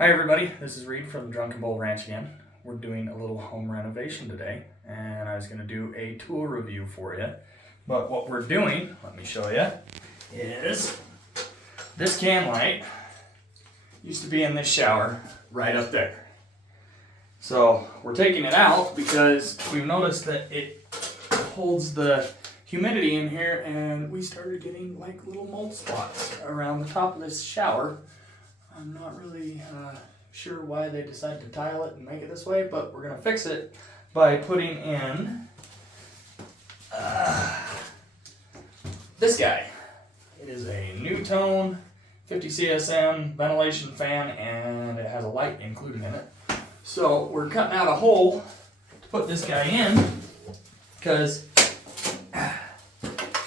Hi everybody, this is Reed from the Drunken Bull Ranch again. We're doing a little home renovation today, and I was going to do a tool review for you. But what we're doing, let me show you, is this can light used to be in this shower right up there. So we're taking it out because we've noticed that it holds the humidity in here, and we started getting like little mold spots around the top of this shower. I'm not really sure why they decided to tile it and make it this way, but we're going to fix it by putting in this guy. It is a new tone 50 CSM ventilation fan, and it has a light included in it. So we're cutting out a hole to put this guy in because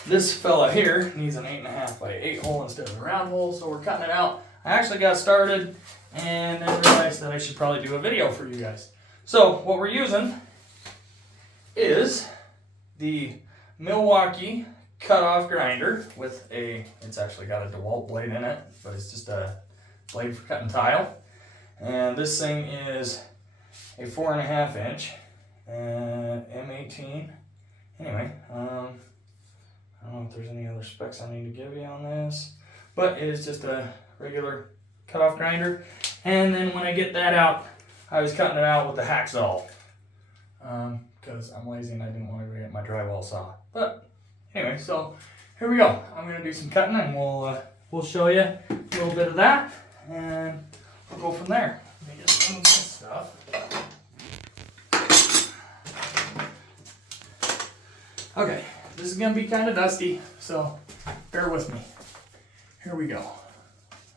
this fella here needs an 8.5 by 8 hole instead of a round hole, so we're cutting it out. I actually got started and then realized that I should probably do a video for you guys. So what we're using is the Milwaukee cutoff grinder with it's actually got a DeWalt blade in it, but it's just a blade for cutting tile. And this thing is a 4.5 inch M18. Anyway, I don't know if there's any other specs I need to give you on this, but it is just a regular cutoff grinder. And then when I get that out, I was cutting it out with the hackzall because I'm lazy and I didn't want to get my drywall saw. But anyway, so here we go. I'm going to do some cutting, and we'll show you a little bit of that, and we'll go from there. Let me just move this stuff. Okay, this is going to be kind of dusty, so bear with me. Here we go.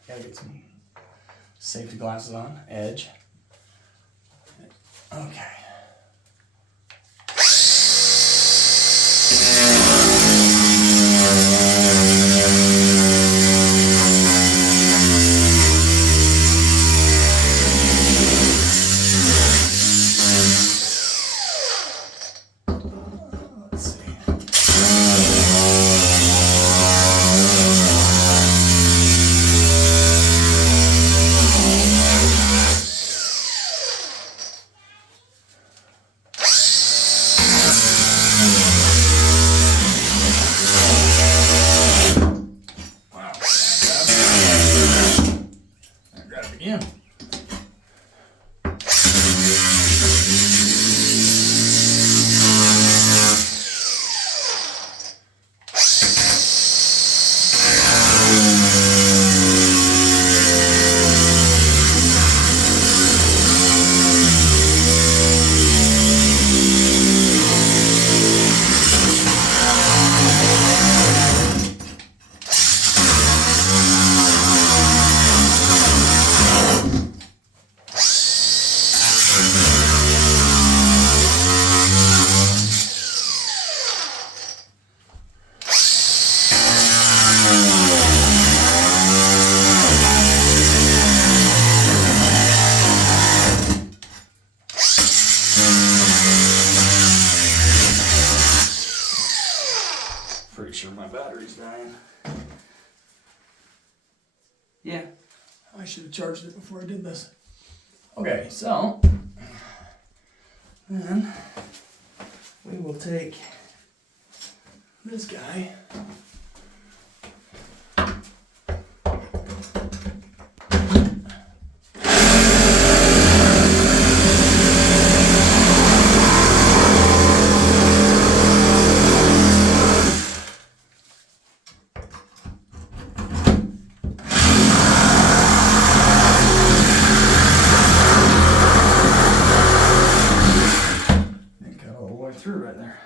Gotta get some safety glasses on. Edge. Okay. Let's see. Again. Pretty sure my battery's dying. Yeah, I should have charged it before I did this. Okay, so then we will take this guy. Through right there.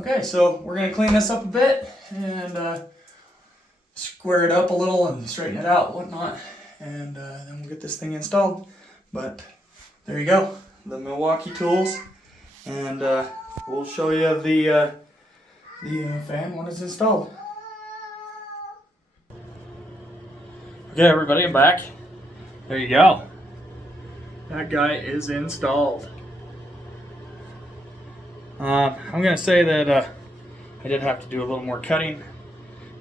Okay, so we're gonna clean this up a bit and square it up a little and straighten it out and whatnot, and then we'll get this thing installed. But there you go, the Milwaukee tools, and we'll show you the fan when it's installed. Okay, everybody, I'm back. There you go. That guy is installed. I'm gonna say that I did have to do a little more cutting,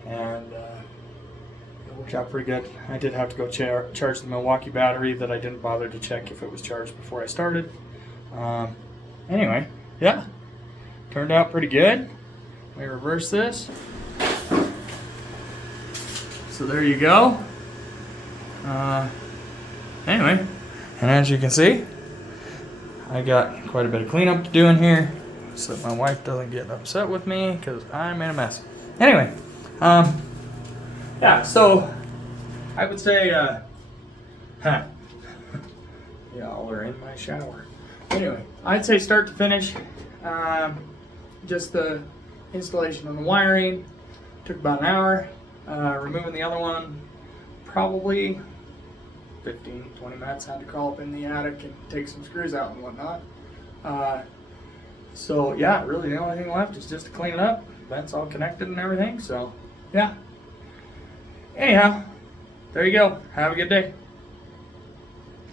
and it worked out pretty good. I did have to go charge the Milwaukee battery that I didn't bother to check if it was charged before I started. Anyway, yeah, turned out pretty good. Let me reverse this. So there you go. Anyway, and as you can see, I got quite a bit of cleanup to do in here so that my wife doesn't get upset with me because I'm in a mess. Anyway, yeah, so I would say, y'all are in my shower. Anyway, I'd say start to finish, just the installation of the wiring took about an hour. Removing the other one, probably 15-20 minutes. Had to crawl up in the attic and take some screws out and whatnot. So yeah, really the only thing left is just to clean it up. That's all connected and everything, so yeah. Anyhow, there you go. Have a good day.